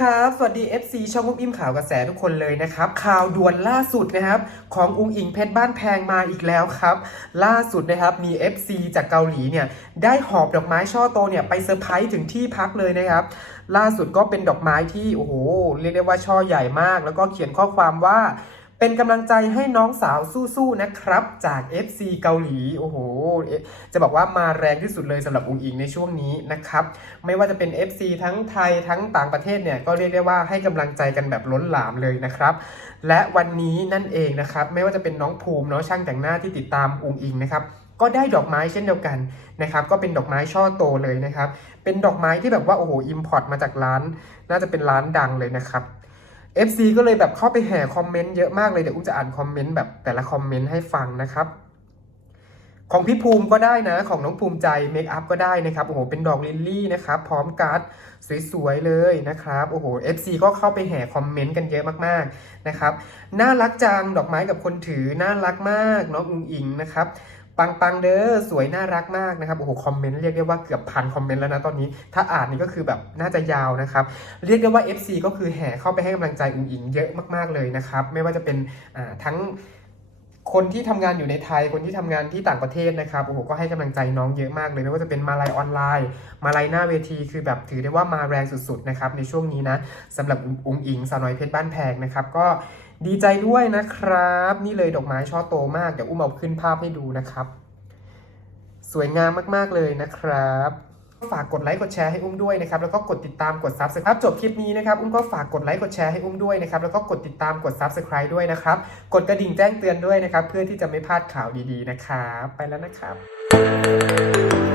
ครับสวัสดี FC ช่องอุ้มอิ่มข่าวกระแสทุกคนเลยนะครับ ข่าวด่วนล่าสุดนะครับของอุงอิงเพชรบ้านแพงมาอีกแล้วครับ ล่าสุดนะครับมี FC จากเกาหลีเนี่ยได้หอบดอกไม้ช่อโตเนี่ยไปเซอร์ไพรส์ถึงที่พักเลยนะครับ ล่าสุดก็เป็นดอกไม้ที่โอ้โหเรียกได้ว่าช่อใหญ่มาก แล้วก็เขียนข้อความว่า เป็นกำลังใจให้น้องสาวสู้ๆนะครับ จาก FC เกาหลีโอ้โหจะบอกว่ามาแรงที่สุดเลยสำหรับอุงอิงในช่วงนี้นะครับ ไม่ว่าจะเป็น FC ทั้งไทยทั้งต่างประเทศเนี่ยก็เรียกได้ว่าให้กำลังใจกันแบบล้นหลามเลยนะครับ และวันนี้นั่นเองนะครับ ไม่ว่าจะเป็นน้องภูมิเนาะช่างแต่งหน้าที่ติดตามอุงอิงนะครับก็ได้ดอกไม้เช่นเดียวกันนะครับ ก็เป็นดอกไม้ช่อโตเลยนะครับ เป็นดอกไม้ที่แบบว่าโอ้โหอิมพอร์ตมาจากร้าน น่าจะเป็นร้านดังเลยนะครับ FC ก็เลยแบบเข้าไปแห่คอมเมนต์เยอะมากเลย เดี๋ยวอุ้มจะอ่านคอมเมนต์แบบแต่ละคอมเมนต์ให้ฟังนะครับ ของพี่ภูมิก็ได้นะ ของน้องภูมิใจเมคอัพก็ได้นะครับ โอ้โห เป็นดอกลิลลี่นะครับ พร้อมการ์ดสวยๆเลยนะครับ โอ้โห FC ก็เข้าไปแห่คอมเมนต์กันเยอะมากๆนะครับ น่ารักจัง ดอกไม้กับคนถือ น่ารักมากน้องอุงอิงนะครับ ปังปังๆเด้อสวยน่ารักมากนะครับโอ้โหคอมเมนต์เรียกได้ว่าเกือบพันคอมเมนต์แล้วนะตอนนี้ ถ้าอ่านนี่ก็คือแบบน่าจะยาวนะครับ เรียกได้ว่า FC ก็คือแห่เข้าไปให้กำลังใจอุ๋งอิงเยอะมากๆเลยนะครับ ไม่ว่าจะเป็นทั้งคนที่ทำงานอยู่ในไทย คนที่ทำงานที่ต่างประเทศนะครับ โอ้โห ก็ให้กำลังใจน้องเยอะมากเลย ไม่ว่าจะเป็นมาลัยออนไลน์ มาลัยหน้าเวที คือแบบถือได้ว่ามาแรงสุดๆนะครับในช่วงนี้นะสำหรับอุ๋งอิงสาวน้อยเพชรบ้านแพงนะครับ ก็ ดีใจด้วยนะครับ นี่เลยดอกไม้ช่อโตมาก เดี๋ยวอุ้มเอาขึ้นภาพให้ดูนะครับ สวยงามมากๆเลยนะครับฝากกดไลค์กดแชร์ให้อุ้มด้วยนะครับแล้วก็กดติดตามกด subscribe จบคลิปนี้นะครับอุ้มก็ฝากกดไลค์กดแชร์ให้อุ้มด้วยนะครับแล้วก็กดติดตามกด subscribe ด้วยนะครับกดกระดิ่งแจ้งเตือนด้วยนะครับเพื่อที่จะไม่พลาดข่าวดีๆนะครับ ไปแล้วนะครับ